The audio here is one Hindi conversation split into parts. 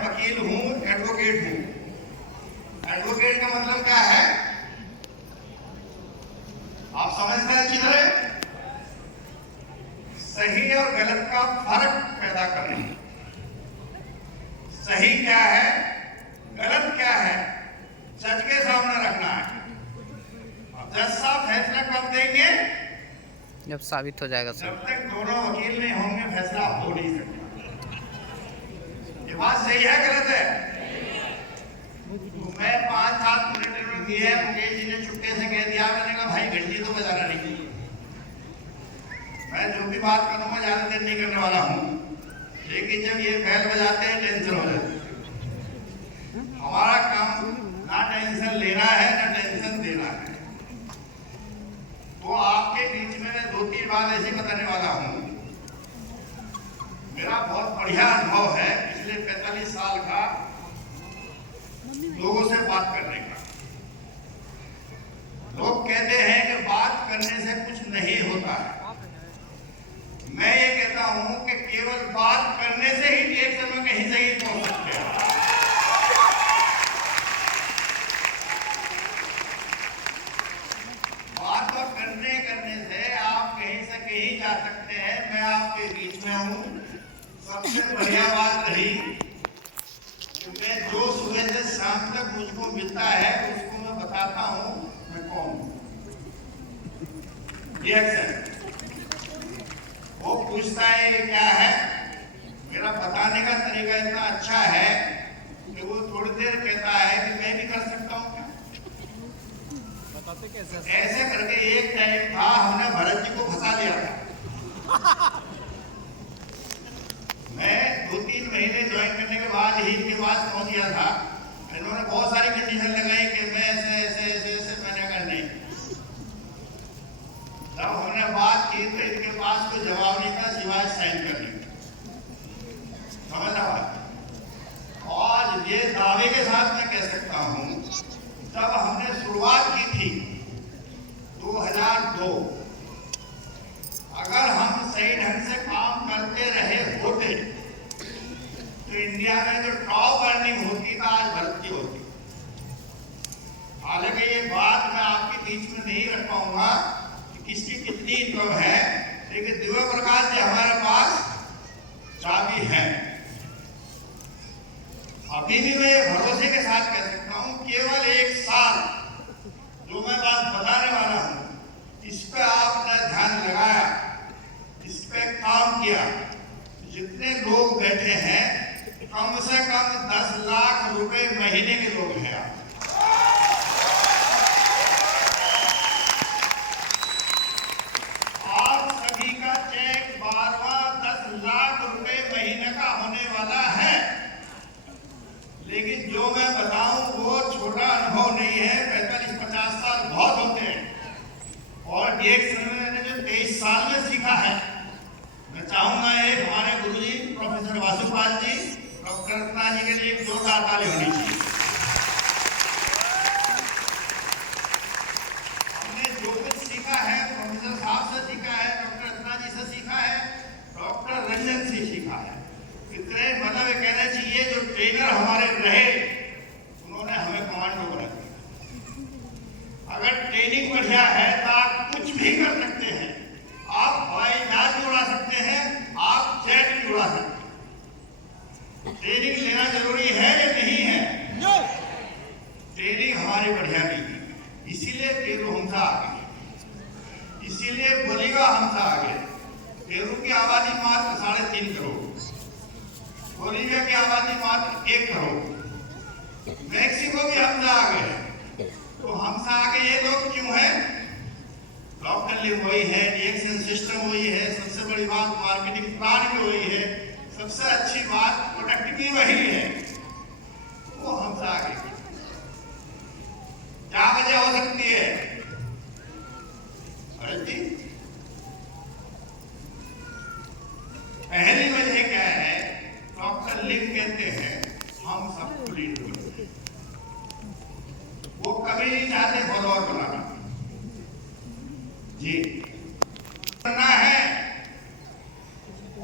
वकील हूँ, एडवोकेट हूँ। एडवोकेट का मतलब क्या है, आप समझते हैं अच्छी तरह? सही और गलत का फर्क पैदा करना। सही क्या है, गलत क्या है, जज के सामने रखना है। अब जज साहब फैसला कब देंगे? जब साबित हो जाएगा। जब तक दोनों वकील नहीं होंगे फैसला हो नहीं सकता। ये बात सही है गलत है? तो मैं 5-7 मिनट में दिए, मुकेश जी ने चुपके से कह दिया, मैंने कहा भाई घंटी तो बजाना नहीं, मैं जो भी बात करूंगा ज्यादा देर नहीं करने वाला हूँ। लेकिन जब ये बैल बजाते हैं टेंशन हो जाती है। हमारा काम ना टेंशन लेना है ना टेंशन देना है। तो आपके बीच में मैं 2-3 बात ऐसी बताने वाला हूँ। मेरा बहुत बढ़िया अनुभव है पिछले 45 साल का लोगों से बात करने का। लोग कहते हैं कि बात करने से कुछ नहीं होता है। मैं ये कहता हूं कि केवल बात करने से ही एक समय कहीं सही पहुंच सकते हैं। बात और करने से आप कहीं से कहीं जा सकते हैं। मैं आपके बीच में हूं। सबसे बढ़िया बात रही कि मैं जो सुबह से शाम तक मुझको मिलता है उसको मैं बताता हूं मैं कौन हूं। वो पूछता है कि क्या है, मेरा बताने का तरीका इतना अच्छा है कि वो थोड़ी देर कहता है कि मैं भी कर सकता हूँ क्या? बताते कैसे? ऐसे करके एक टाइम था हमने भरत जी को फंसा लिया था। मैं 2-3 महीने ज्वाइन करने के बाद ही इनके पास पहुंच गया था। इन्होंने बहुत सारी कंडीशन लगाई कि मैं ऐसे ऐसे ऐसे ऐसे मैंने कर नहीं। जब हमने बात की तो इनके पास कोई जवाब नहीं था सिवाय साइन करने। समझ रहा बात? और ये दावे के साथ मैं कह सकता हूं, जब हमने शुरुआत की थी 2002, अगर हम सही ढंग से काम करते रहे होते तो इंडिया में जो टॉप अर्निंग होती था आज भरत की होती। हालांकि ये बात मैं आपके बीच में नहीं रख पाऊंगा किसकी कितनी इनकम है, लेकिन दिव्य प्रकाश जी हमारे पास चाबी है। अभी भी मैं भरोसे के साथ कह सकता हूं, केवल 1 साल जो मैं बात बताने वाला हूं, इस पे आपने ध्यान लगाया, इस पे काम किया, जितने लोग बैठे हैं कम से कम 10 लाख रुपए महीने के लोग हैं। आप सभी का चेक 10 लाख रुपए महीने का होने वाला है। लेकिन जो मैं बताऊं वो छोटा अनुभव नहीं है। 45-50 साल बहुत होते हैं और एक समय मैंने जो 23 साल में सीखा है, मैं चाहूंगा एक हमारे गुरुजी प्रोफेसर वासुपाल जी, डॉक्टर रत्ना जी के लिए एक जोरदार ताली होनी चाहिए। हमने जो कुछ सीखा है प्रोफेसर साहब से सीखा है, डॉक्टर रत्ना जी से सीखा है, डॉक्टर रंजन से सीखा है। इतने मतलब कहना चाहिए जो ट्रेनर हमारे रहे उन्होंने हमें कमांडो बना दिया। अगर ट्रेनिंग बढ़िया है तो आप कुछ भी कर सकते हैं। आप हवाई जहाज भी उड़ा सकते हैं, आप जेट भी उड़ा सकते हैं। ट्रेनिंग लेना जरूरी है या नहीं है? ट्रेनिंग हमारी बढ़िया नहीं है, इसीलिए पेरू हमसे आगे, इसीलिए बोलीगा हमसे आगे। पेरू की आबादी मात्र 3.5 करोड़, बोलीविया की आबादी मात्र 1 करोड़, मैक्सिको भी हमसे आगे है। तो हमसे आगे ये लोग क्यों हैं? लॉकल लिव वही है, रिएक्शन सिस्टम वही है, सबसे बड़ी बात मार्केटिंग प्लान भी वही है, सबसे अच्छी बात प्रोडक्ट भी वही है। वो हमसे आगे क्या वजह हो सकती है? भरत जी, पहली वजह क्या है? डॉक्टर लिव कहते हैं हम सबको लीड करें। वो कभी नहीं चाहते फॉलोअर बनाना जी, बनना है।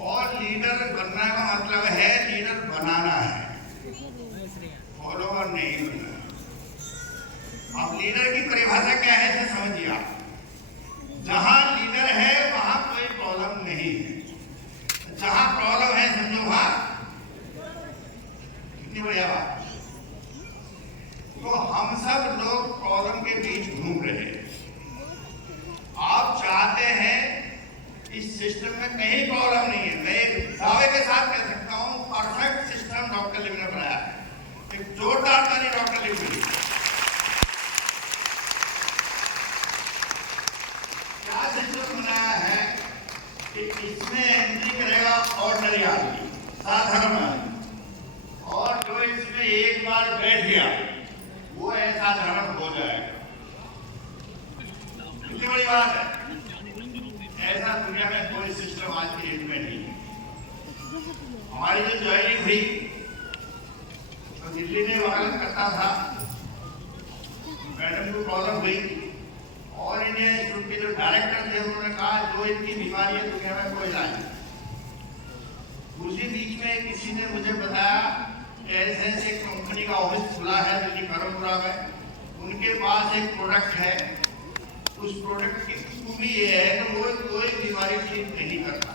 और लीडर बनना का मतलब है लीडर बनाना है। फॉलोवर नहीं बनना। अब लीडर की परिभाषा क्या है इसे समझिए आप। जहां लीडर है वहां कोई प्रॉब्लम नहीं है, जहां प्रॉब्लम है समझो वहां। कितनी बढ़िया बात। तो हम सब लोग प्रॉब्लम के बीच घूम रहे हैं। आप चाहते हैं इस सिस्टम में कहीं प्रॉब्लम नहीं है। मैं एक दावे के साथ कह सकता हूं परफेक्ट सिस्टम डॉक्टर लिव ने बनाया है। एक जोरदार ताली डॉक्टर लिव के लिए। क्या सिस्टम बनाया है कि इसमें एंट्री करेगा ऑर्डिनरी आदमी, साधारण आदमी, और जो इसमें एक बार बैठ गया वो असाधारण हो जाएगा। कितनी बड़ी बात है। ऐसा दुनिया में कोई सिस्टम आज की डेट में नहीं है। हमारी जो ज्वाइनिंग हुई तो दिल्ली में वकालत करता था, मैडम को प्रॉब्लम हुई और इंडिया इंस्टीट्यूट के जो डायरेक्टर थे उन्होंने कहा जो इनकी बीमारी है दुनिया में कोई इलाज नहीं। उसी बीच में किसी ने मुझे बताया ऐसे एक कंपनी का ऑफिस खुला है दिल्ली करमपुरा में, उनके पास एक प्रोडक्ट है। उस प्रोडक्ट की खूबी ये है कि वो कोई बीमारी ठीक नहीं करता,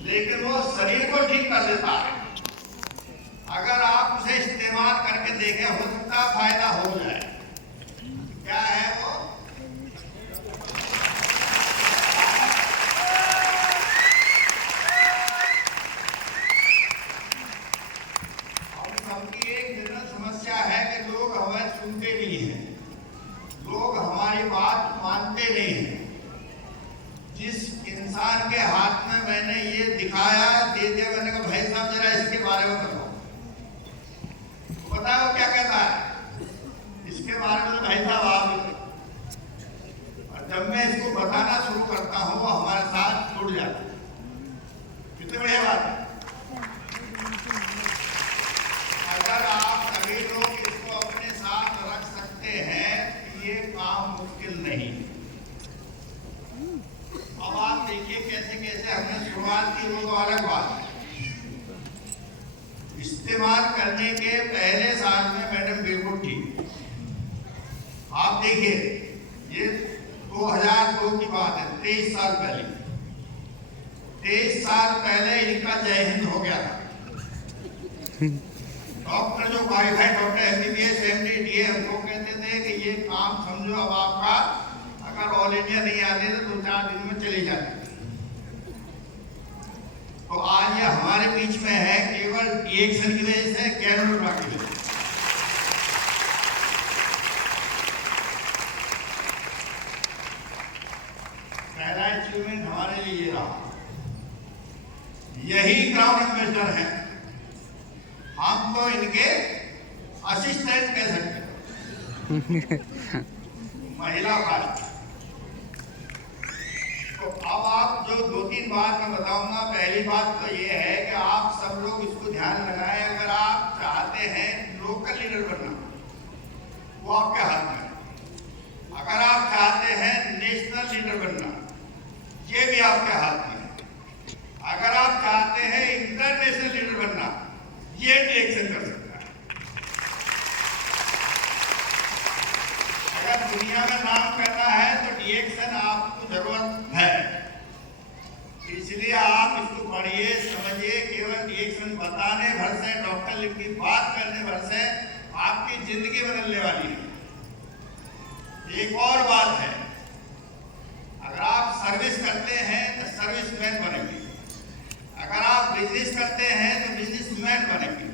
लेकिन वो शरीर को ठीक कर देता है। अगर आप उसे इस्तेमाल करके देखें हो सकता है फायदा हो जाए। क्या है वो? हम सबकी एक जनरल समस्या है कि लोग हमें सुनते नहीं हैं, लोग हमारी बात मानते नहीं हैं। जिस इंसान के हाथ में मैंने ये दिखाया दे दिया, मैंने कहा भाई साहब जरा इसके बारे में बताओ, बताओ क्या कहता है इसके बारे में। भाई साहब आप, और जब मैं इसको बताना शुरू करता हूँ वो हमारे साथ जुड़ जाता है। कितनी बढ़िया बात है। अगर आप सभी लोग इसको अपने साथ रख सकते हैं ये काम मुश्किल नहीं। अब आप देखिए कैसे कैसे हमने शुरुआत की, वो तो अलग बात है। इस्तेमाल करने के पहले साल में मैडम बिल्कुल ठीक। आप देखिए ये 2002 की बात है, 23 साल पहले। 23 साल पहले इनका जय हिंद हो गया था। डॉक्टर जो qualified doctor MBBS MD DA हमको कहते थे कि ये काम समझो अब आपका अगर ऑल इंडिया नहीं आते तो 2-4 दिन में चले जाते। तो आज ये हमारे बीच में है केवल रिएक्शन की वजह से, कैनोडा की वजह से। पहला अचीवमेंट हमारे लिए ये रहा। यही क्राउन एम्बेसडर है, हम तो इनके असिस्टेंट कह सकते हैं। महिला पार्टी। तो अब आप जो 2-3 बात मैं बताऊंगा, पहली बात तो ये है कि आप सब लोग इसको ध्यान लगाएं। अगर आप चाहते हैं लोकल लीडर बनना, वो आपके हाथ में है। अगर आप चाहते हैं नेशनल लीडर बनना, ये भी आपके हाथ में है। अगर आप चाहते हैं इंटरनेशनल लीडर बनना, ये डिएक्शन कर सकता है। अगर दुनिया में नाम करना है तो डिएक्शन आपको जरूरत है। इसलिए आप इसको पढ़िए, समझिए। केवल डिएक्शन बताने भर से, डॉक्टर लिव की बात करने भर से आपकी जिंदगी बदलने वाली है। एक और बात है, अगर आप सर्विस करते हैं तो सर्विसमैन बनेंगे। अगर आप बिजनेस करते हैं तो बिजनेसमैन बनेंगे।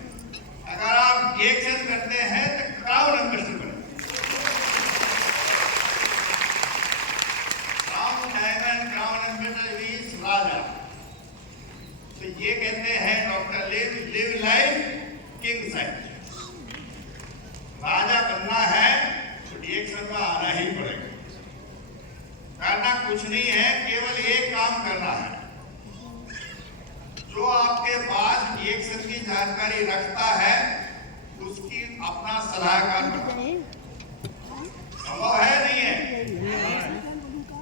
अगर आप डिएक्शन करते हैं तो क्राउन एम्बेसडर बनेंगे। क्राउन एम्बेसडर मींस राजा। तो ये कहते हैं doctor live life king size. राजा बनना है तो डिएक्शन में आना ही पड़ेगा। करना कुछ नहीं है, केवल एक काम करना है। जो आपके पास डिएक्शन की जानकारी रखता है उसकी अपना सलाहकार बनाओ। संभव है नहीं है?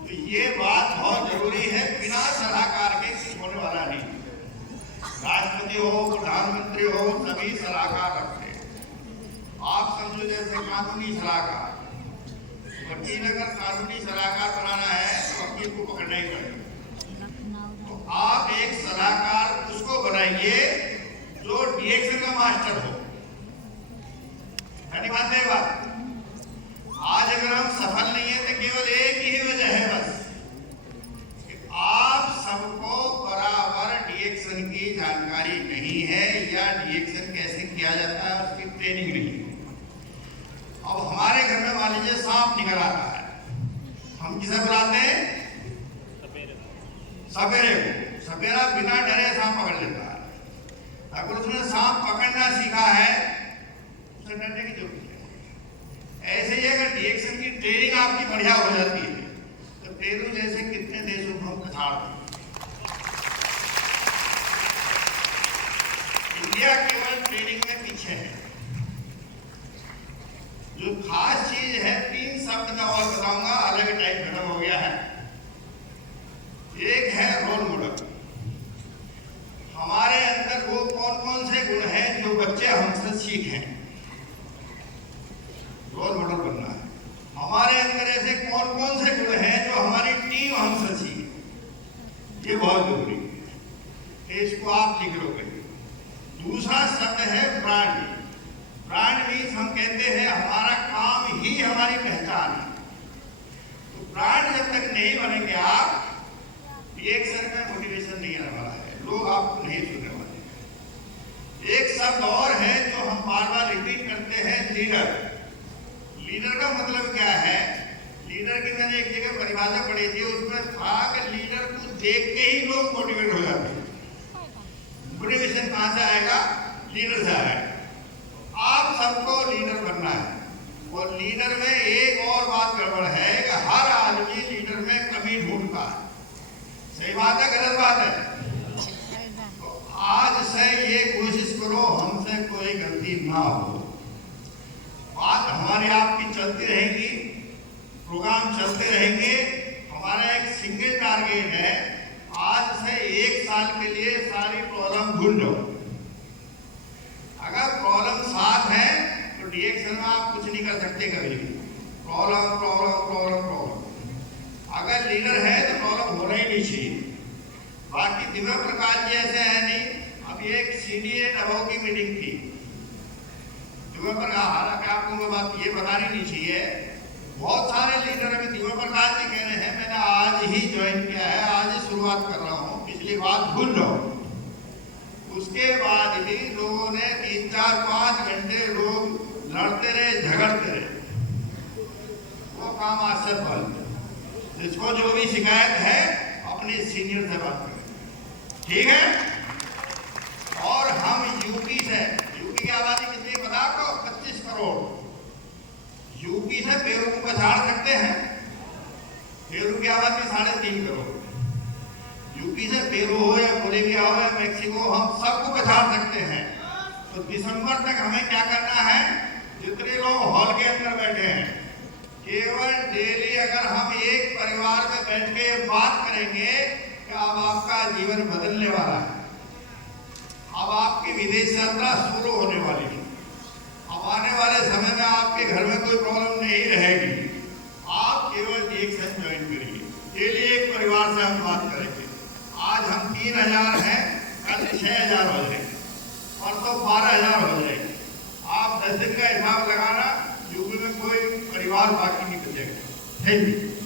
तो ये बात बहुत जरूरी है। बिना सलाहकार के कुछ होने वाला नहीं। राष्ट्रपति राष्ट्रपति हो, प्रधानमंत्री हो, सभी सलाहकार रखते हैं। आप समझो जैसे कानूनी सलाहकार, वकील अगर कानूनी सलाहकार बनाना है तो वकील को पकड़ना ही पड़ेगा। तो आप एक सलाहकार उसको बनाइए जो डीएक्शन का मास्टर हो। धन्यवाद है बात। आज अगर हम सफल नहीं है तो केवल एक ही वजह है बस, कि आप सबको बराबर डीएक्शन की जानकारी नहीं है या डीएक्शन कैसे किया जाता है उसकी ट्रेनिंग नहीं है। अब हमारे घर में मान लीजिए सांप निकल आता है, हम किसे बुलाते हैं? सपेरे को। सपेरा बिना डरे सांप पकड़ लेता है। अगर उसने सांप पकड़ना सीखा है उसे डरने की जरूरत है। ऐसे ही अगर डीएक्शन की ट्रेनिंग आपकी बढ़िया हो जाती है तो पेरू जैसे कितने देशों को हम पछाड़ दें। इंडिया केवल ट्रेनिंग में पीछे है। जो खास चीज है, 3 शब्द में और बताऊंगा, अलग टाइप खत्म हो गया है। एक है रोल मॉडल। हमारे अंदर वो कौन कौन से गुण हैं जो बच्चे हमसे सीखें। रोल मॉडल बनना है। हमारे अंदर ऐसे कौन कौन से गुण हैं जो हमारी टीम हमसे सीखे, ये बहुत जरूरी है। इसको आप लिख लो कहीं। दूसरा शब्द है ब्रांड। ब्रांड मीन्स हम कहते हैं हमारा काम ही हमारी पहचान है। तो ब्रांड जब तक नहीं बनेंगे आप, डीएक्शन में मोटिवेशन नहीं आने वाला है, लोग आपको नहीं सुनने वाले। एक शब्द और है जो हम बार बार रिपीट करते हैं, लीडर। लीडर का मतलब क्या है? लीडर की मैंने एक जगह परिभाषा पढ़ी थी, उसमें था कि लीडर को देख के ही लोग मोटिवेट हो जाते हैं। मोटिवेशन कहां से आएगा? लीडर से आएगा। आप सबको लीडर बनना है। और लीडर में एक और बात गड़बड़ है कि हर आदमी लीडर में कमी ढूंढता है। सही बात है, गलत बात है? तो आज से ये कोशिश करो हमसे कोई गलती ना हो। बात हमारी आपकी चलती रहेगी, प्रोग्राम चलते रहेंगे। हमारा एक सिंगल टारगेट है, आज से 1 साल के लिए सारी प्रॉब्लम भूल जाओ। अगर प्रॉब्लम साथ है तो डीएक्शन में आप कुछ नहीं कर सकते कभी भी। Problem problem problem problem. अगर लीडर है तो प्रॉब्लम होना ही नहीं चाहिए। बाकी दिव्य प्रकाश जी ऐसे है नहीं। अब एक सीडीए डबो की मीटिंग थी, दिव्य प्रकाश, हालांकि आपको मैं बात ये बतानी नहीं चाहिए, बहुत सारे लीडर अभी दिव्य प्रकाश जी कह रहे हैं मैंने आज ही ज्वाइन किया है, आज ही शुरुआत कर रहा हूँ, पिछली बात भूल जाओ। उसके बाद भी लोगों ने 3, 4, 5 घंटे लोग लड़ते रहे, झगड़ते रहे। वो काम आज से बंद। जिसको जो भी शिकायत है अपने सीनियर से बात करें, ठीक है? और हम यूपी से, यूपी की आबादी कितनी पता आपको? 25 करोड़। यूपी से पेरू को पछाड़ सकते हैं? पेरू की आबादी 3.5 करोड़। यूपी से पेरू हो या बोलीविया हो या मैक्सिको, हम सबको पछाड़ सकते हैं। तो दिसंबर तक हमें क्या करना है? जितने लोग हॉल के अंदर बैठे हैं, केवल डेली अगर हम एक परिवार में बैठ के बात करेंगे कि अब आपका जीवन बदलने वाला है, अब आपकी विदेश यात्रा शुरू होने वाली है, अब आने वाले समय में आपके घर में कोई प्रॉब्लम नहीं रहेगी। आप केवल डीएक्शन ज्वाइन करिए। डेली एक परिवार से हम बात करेंगे। आज हम 3000 हैं, कल 6000 हो जाएंगे, परसों 12000 हो जाएंगे। आप 10 दिन का हिसाब लगाना, यूपी में कोई परिवार बाकी नहीं बचेगा। Thank you.